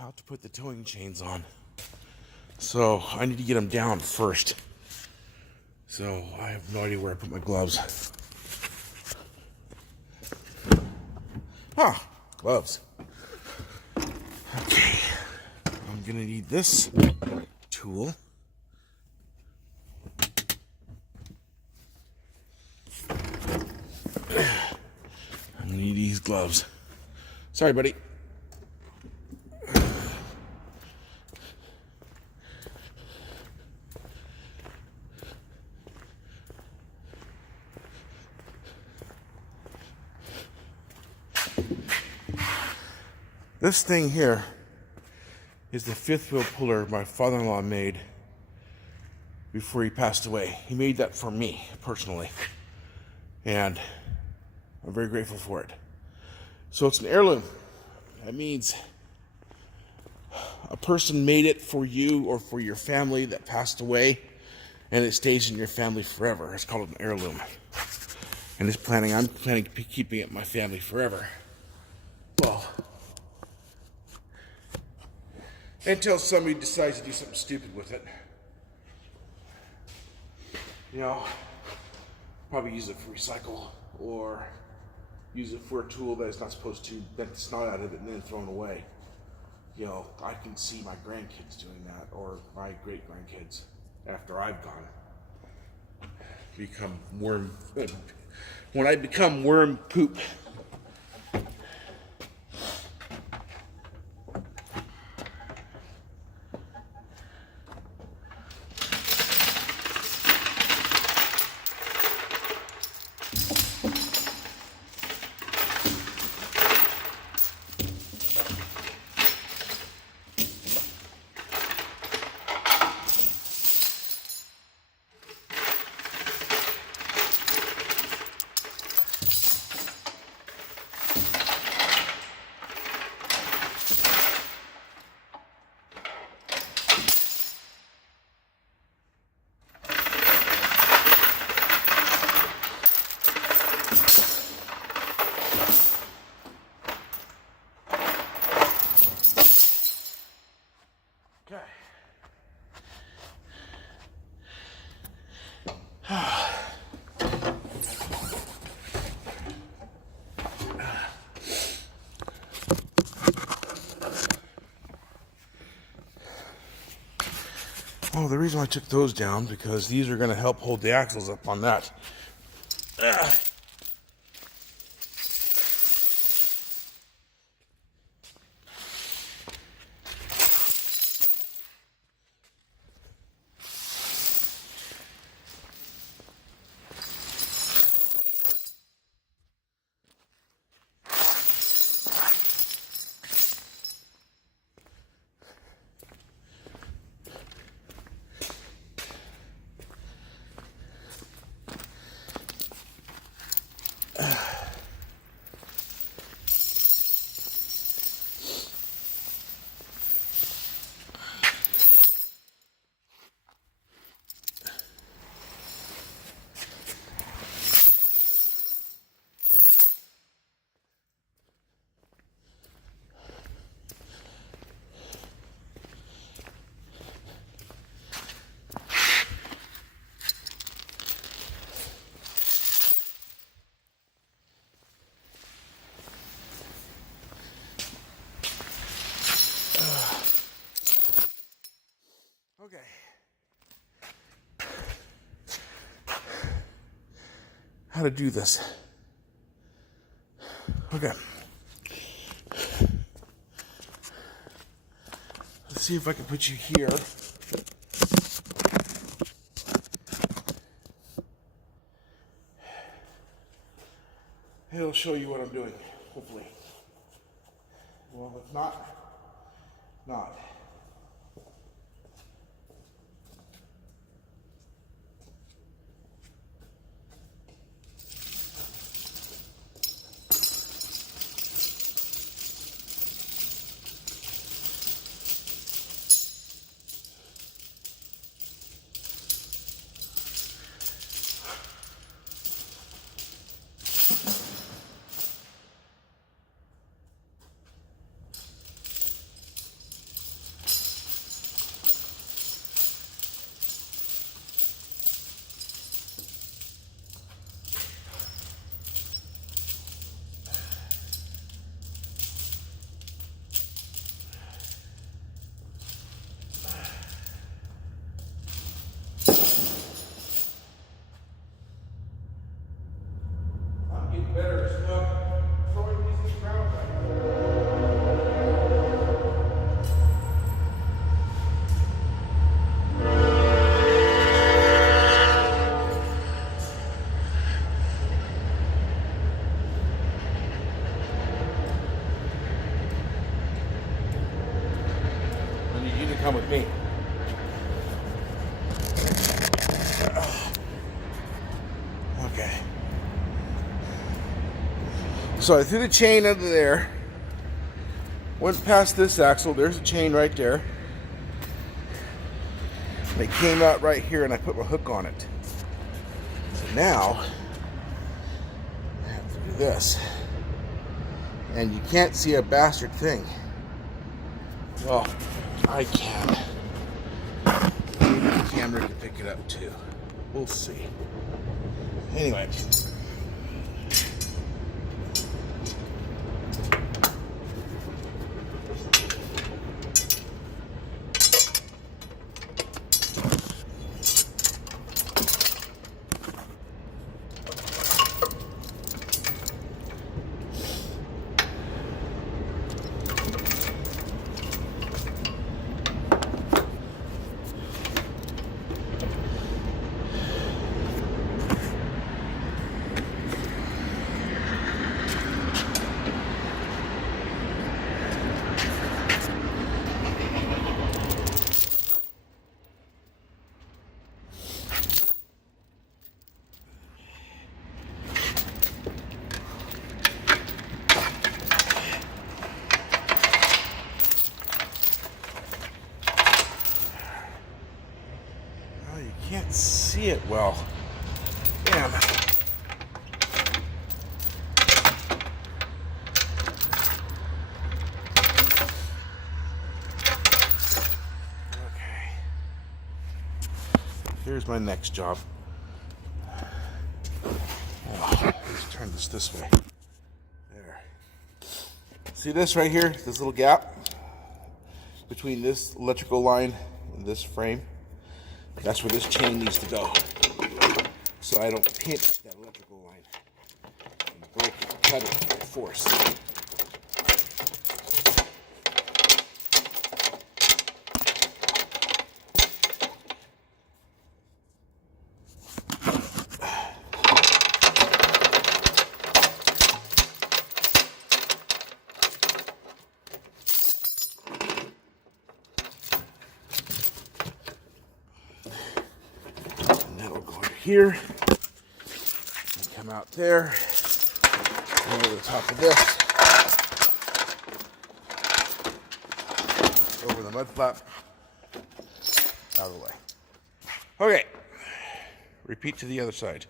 how to put the towing chains on. So I need to get them down first. So I have no idea where I put my gloves. Ah, gloves. Okay, I'm gonna need this tool. I'm gonna need these gloves. Sorry, buddy. This thing here is the fifth wheel puller my father-in-law made before he passed away. He made that for me, personally. And I'm very grateful for it. So it's an heirloom. That means a person made it for you or for your family that passed away, and it stays in your family forever. It's called an heirloom. And I'm planning to be keeping it in my family forever. Well, until somebody decides to do something stupid with it. You know, probably use it for recycle or use it for a tool that it's not supposed to, bent the snot out of it and then thrown away. You know, I can see my grandkids doing that, or my great grandkids after I've gone. Become worm. When I become worm poop. Oh, the reason I took those down because these are going to help hold the axles up on that. Okay. How to do this. Okay. Let's see if I can put you here. It'll show you what I'm doing, hopefully. Well, if not. come with me. Okay. So I threw the chain under there. Went past this axle. There's a chain right there. And it came out right here, and I put my hook on it. So now I have to do this. And you can't see a bastard thing. Well, I can. Maybe the camera can pick it up too. We'll see. Anyway. Can't see it well. Damn. Okay. Here's my next job. Oh, let's turn this way. There. See this right here? This little gap between this electrical line and this frame? That's where this chain needs to go, so I don't pinch that electrical line and break it, cut it by force. Here, and come out there, over the top of this, over the mud flap, out of the way. Okay, repeat to the other side.